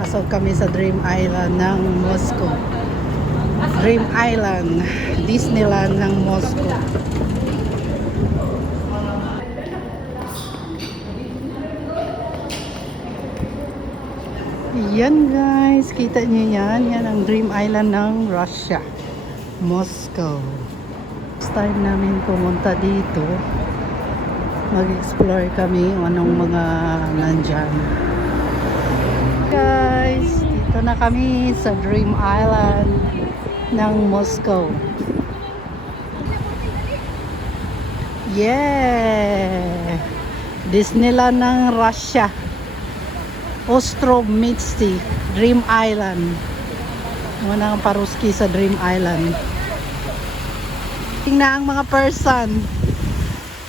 Pasok kami sa Dream Island ng Moscow. Dream Island, Disneyland ng Moscow. Yan guys, kita niyo yan. Yan ang Dream Island ng Russia, Moscow. First time namin pumunta dito. Mag-explore kami anong mga nandyan. Guys, dito na kami sa Dream Island ng Moscow. Yeah! Disneyland ng Russia. Ostrov Mitsy, Dream Island. Muna ang paruski sa Dream Island. Tingnan ang mga person.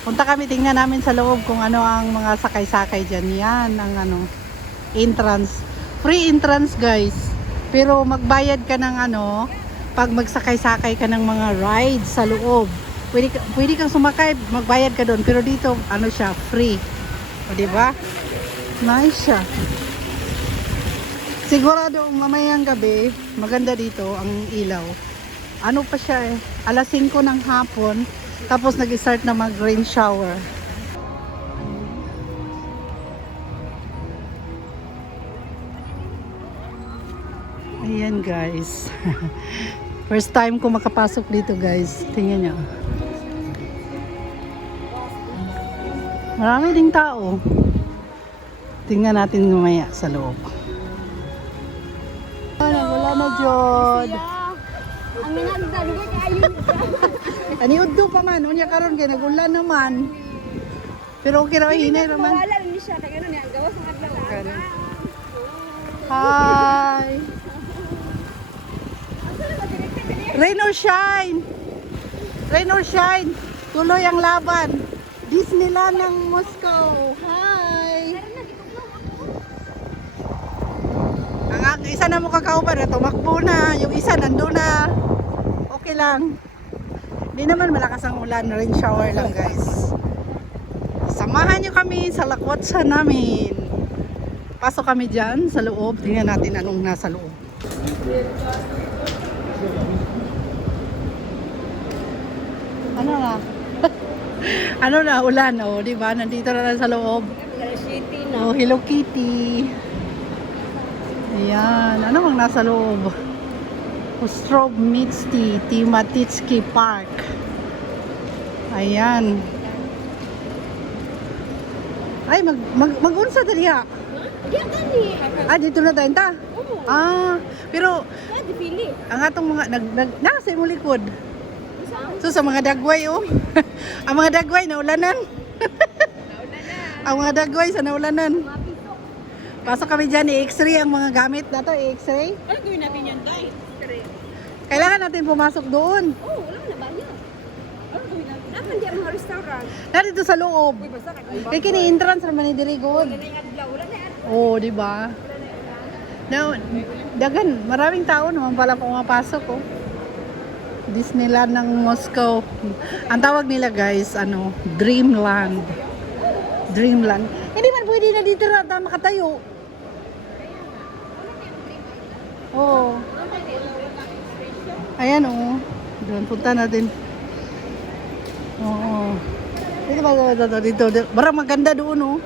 Punta kami, tingnan namin sa loob kung ano ang mga sakay-sakay dyan. Yan ang ano, entrance. Free entrance guys. Pero magbayad ka ng ano, pag magsakay-sakay ka ng mga rides sa loob. Pwede kang sumakay, magbayad ka doon. Pero dito, ano siya, free. O diba? Nice siya. Sigurado mamayang gabi, maganda dito ang ilaw. Ano pa siya eh, alas 5 ng hapon, tapos nag-start na mag-rain shower. Ayan guys. First time ko makapasok dito guys. Tingnan nyo. Marami ding tao. Tingnan natin mamaya sa loob. Wala na Jod. Ang minagdan ko kayo. Ani udto pa man, unya karon kay nagulan naman. Pero okay ra hinay ra man. Wala rin siya kay ano niya gawas ng adlaw. Hi. Rain or shine. Rain or shine. Tuloy ang laban. Disneyland ng Moscow. Hi. Ang isa na mo kakauban na tumakbo na. Yung isa nandun na. Okay lang. Hindi naman malakas ang ulan. Rain shower lang guys. Samahan nyo kami sa lakwatsa namin. Pasok kami dyan sa loob. Tingnan natin anong nasa loob. Ano na? Ano na? Ulan. O, diba? Nandito na sa loob. Oh, Hello Kitty. Ayan. Ano bang nasa loob? Ostrov Mitsy Timatitsky Park. Ayan. Ay, mag-unsa dali ha? Diyan gani. Ah, dito na tayo ta? Ah, pero Dipili. ang atong mga nasa imong likod. So sa mga dagway oh. Ang mga dagway naulanan. Ang mga dagway sa naulanan. Pasok kami dyan, i-x-ray ang mga gamit nato, i-x-ray. Ano gawin natin yan, guys? Kailangan natin pumasok doon. Oh, wala na bayad. Ano gawin natin? Dapat di ang mga restaurant. Narito sa loob. Uy, basta Kaya kini-entrance naman ni Dirigod. Wala na adlaw, wala na adlaw. Oo, di ba? Now, dagan, maraming tao naman pala pumapasok oh. Disneyland ng Moscow. Ang tawag nila guys, ano, Dreamland. Dreamland. Hindi man pwede na dito na makatayo. Oo. Ayan oh. Doon punta natin. Oo. Dito ba dito? Barang maganda doon oh.